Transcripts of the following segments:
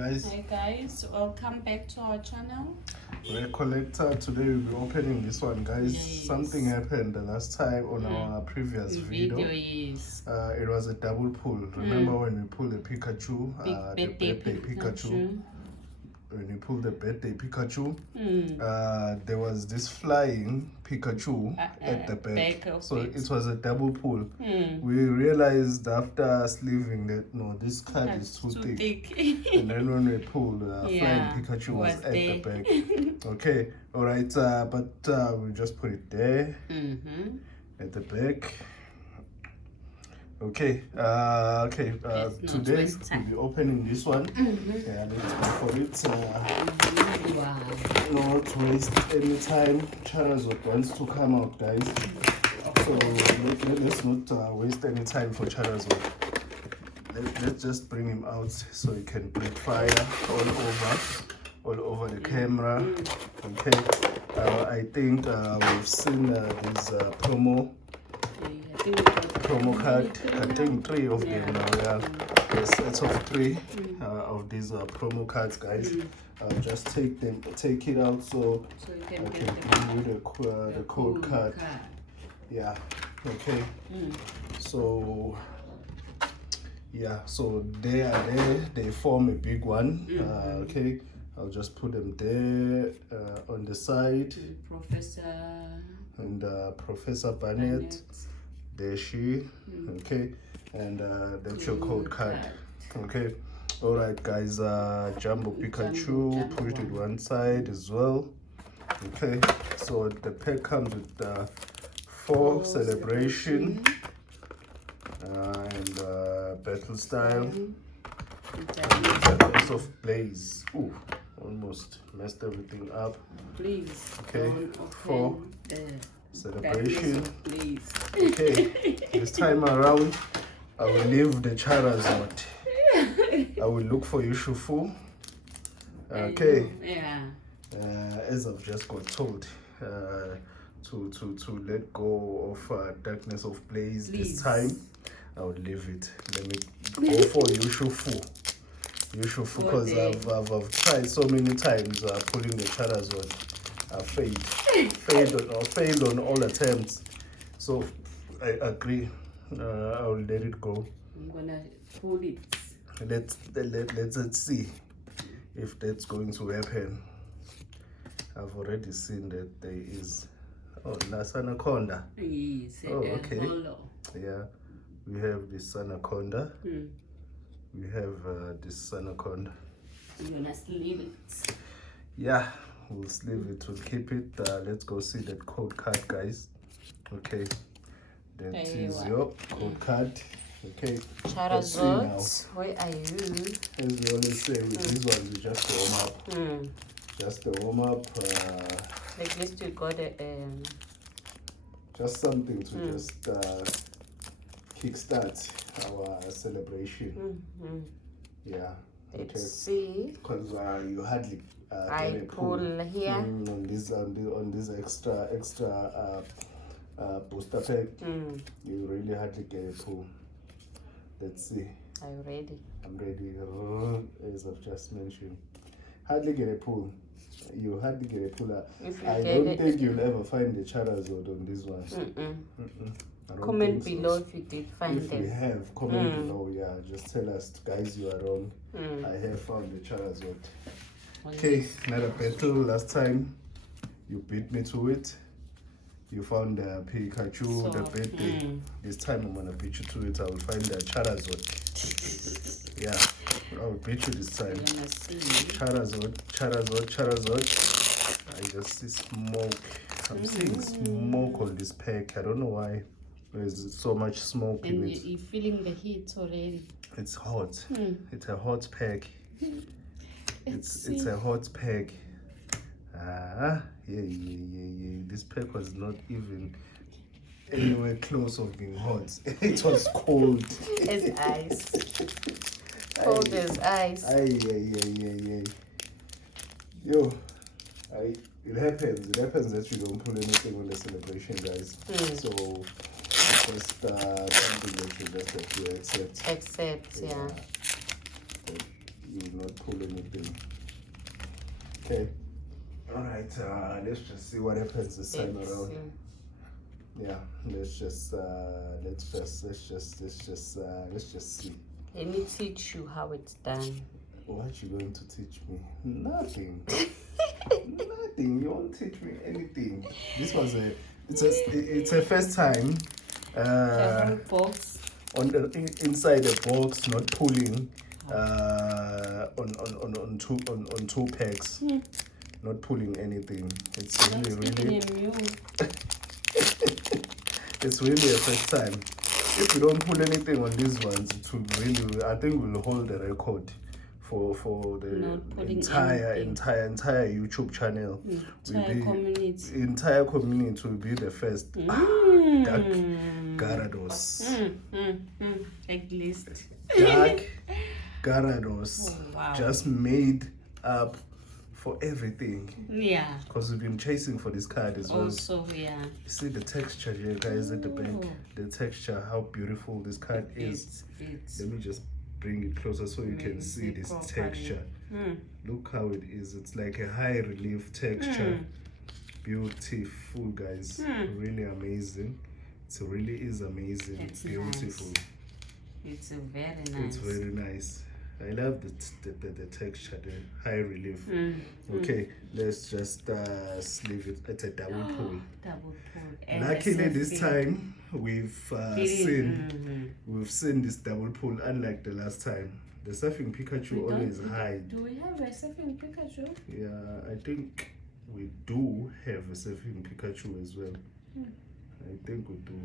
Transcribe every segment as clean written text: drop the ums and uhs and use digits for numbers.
guys. Hi guys, welcome back to our channel. We're collector. Today we'll be opening this one, guys. Yes. Something happened the last time on our previous video. Yes. It was a double pull. Remember when we pulled the Pikachu, the birthday Pikachu? When you pull the birthday Pikachu, there was this flying Pikachu at the back. So it was a double pull. We realized after sleeving that no, this card is too thick. And then when we pulled, flying Pikachu was at the back. Okay, all right, but we just put it there at the back. Okay, today we'll be opening this one. Yeah, let's go for it. Not waste any time. Charizard wants to come out, guys. So let's not waste any time for Charizard. Let's just bring him out so he can breathe fire all over the camera. Okay, I think we've seen this promo card. I think 3 of them now. Yeah, a set of 3 of these promo cards, guys. Just take it out so you can give you the code card. Yeah. Okay. So yeah, so they form a big one. Okay, I'll just put them there on the side. Professor Barnett. There she. Okay, and that's your code card. Okay, all right, guys. Jumbo Pikachu, put it one side as well. Okay, so the pack comes with 4 celebration and battle style and a piece of blaze. Ooh, almost messed everything up. Please. Okay, 4 celebration. Okay, this time around I will leave the Charizard. I will look for you, Shufu. Okay. As I've just got told to let go of darkness of blaze this time, I would leave it. Let me go for Yushufu. Because I've tried so many times pulling the Charizard. I failed on all attempts. So I agree. I will let it go. I'm gonna pull it. Let's see if that's going to happen. I've already seen that there is. Oh, that's anaconda. Yes. Oh, okay. Yeah, we have this anaconda. We have this anaconda. You're gonna sleeve it. Yeah, we'll sleeve it. We'll keep it. Let's go see that code card, guys. Okay, that is your code card. Okay, Charizard, where are you? As we always say, with these ones, we just warm up. Just a warm up. At least you got a just something to just kickstart our celebration. Yeah. Let's see. Because you hardly I pull here on this extra booster pack. You really hardly get a pull. Let's see. Are you ready? I'm ready. As I've just mentioned, hardly get a pull. You hardly get a puller. I don't think you'll ever find the Charizard on this one. Comment below if you did find them. If you have, comment below. Yeah, just tell us, guys, you are wrong. I have found the Charizard. Okay, another battle. Last time you beat me to it. You found the Pikachu, the birthday. This time I'm gonna beat you to it. I will find the Charizard. Yeah, I will beat you this time. Charizard. I just see smoke. I'm seeing smoke on this pack. I don't know why. There's so much smoke in it. You're feeling the heat already. It's hot. It's a hot pack. It's a hot pack. Yeah. This pack was not even anywhere close of being hot. It was cold. As ice. Cold as ice. Yo, it happens. It happens that you don't pull anything on the celebration, guys. So it's just something that you just have to accept. Yeah. You will not pull anything. Okay. All right. Let's just see what happens this time around. Yeah. Let's just see. Let me teach you how it's done. What you going to teach me? Nothing. Nothing. You won't teach me anything. This was it's a first time. The whole box. Inside the box, not pulling. On two pegs. Not pulling anything. It's really it's really a first time. If we don't pull anything on these ones, it will really, I think we'll hold the record for the entire YouTube channel. Entire community will be the first. Dark Gyarados. At least. Dark Gyarados. Oh, wow. Just made up for everything. Yeah. Because we've been chasing for this card as well. Also, yeah. You see the texture here, guys, at the back. The texture, how beautiful this card is. Let me just bring it closer so you can see this texture. Look how it is. It's like a high relief texture. Beautiful, guys. Really amazing. It really is amazing. It's beautiful. Nice. It's very nice. It's very nice. I love the texture, the high relief. Okay, let's just sleeve it. It's a double pull. Double pull. Luckily, this time we've seen this double pull, unlike the last time. The surfing Pikachu always hide. Do we have a surfing Pikachu? Yeah, I think we do have a surfing Pikachu as well. I think we do.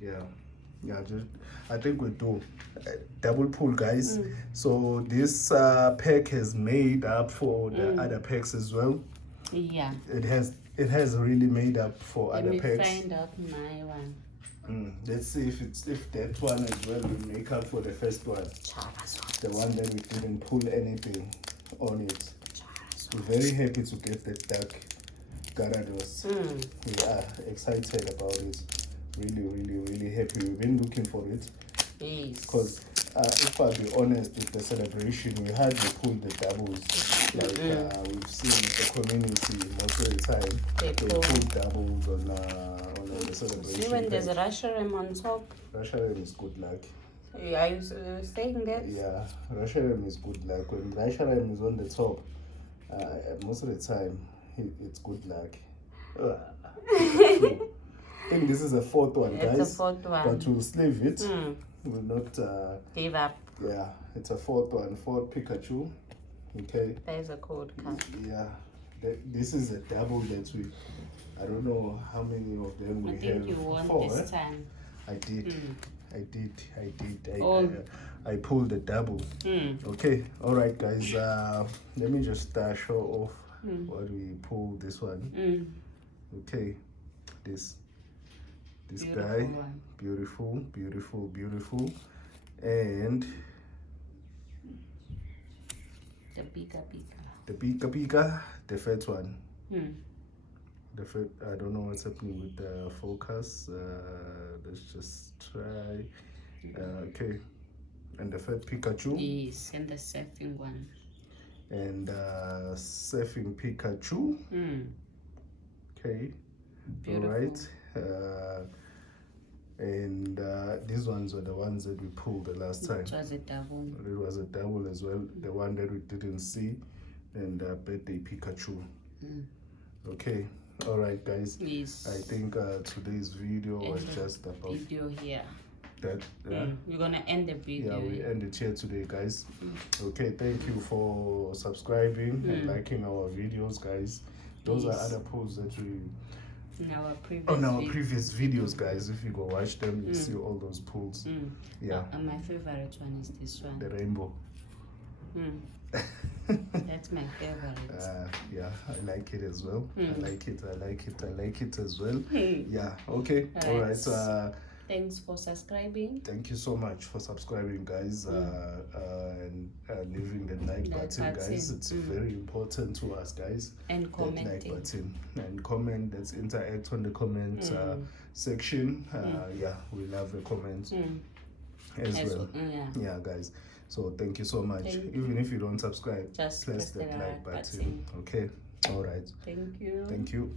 Yeah. Yeah, I think we do. Double pull, guys. So this pack has made up for the other packs as well. Yeah. It has really made up for other packs. Let me find out my one. Let's see if that one as well will make up for the first one. The one that we didn't pull anything on it. We're very happy to get that Dark Gyarados. We are excited about it. Really happy. We've been looking for it. Yes. Because if I'll be honest, with the celebration, we hardly pulled the doubles. Like we've seen the community most of the time. They pull doubles on the celebration. See when there's a Rasharam on top? Rasharam is good luck. Are you saying that? Yeah, Rasharam is good luck. When Rasharam is on the top, most of the time, it's good luck. I think this is a fourth one, guys. It's a fourth one. But we'll sleeve it. We'll not give up. Yeah, it's a fourth one. Fourth Pikachu. Okay. There's a code card. Yeah. This is a double that we, I don't know how many of them we have. I think you won this time. I did. I pulled the double. Okay. All right, guys. Let me just show off what we pulled this one. Okay. This beautiful guy, one. Beautiful, and the Pika, the first one. The first, I don't know what's happening with the focus. Let's just try. Okay, and the first Pikachu. Yes, and the surfing one. And surfing Pikachu. Okay. Beautiful. All right. And these ones were the ones that we pulled the last time. It was a double. It was a double as well. The one that we didn't see, and birthday Pikachu. Okay. All right, guys. Yes. I think today's video was just about video here. That. We're gonna end the video. Yeah, we end it here today, guys. Okay. Thank you for subscribing and liking our videos, guys. Those are other pulls that we. On our previous videos, guys. If you go watch them, you see all those pulls. Yeah. And my favorite one is this one. The rainbow. That's my favorite. Yeah, I like it as well. I like it as well. Yeah. Okay. All right. So thanks for subscribing. Thank you so much for subscribing, guys, and leaving the like button, guys. It's very important to us, guys. And commenting. That like button and comment. Let's interact on the comment section. Yeah, we love the comments as well. Yeah, guys. So thank you so much. Even if you don't subscribe, just press the like button. Okay. All right. Thank you. Thank you.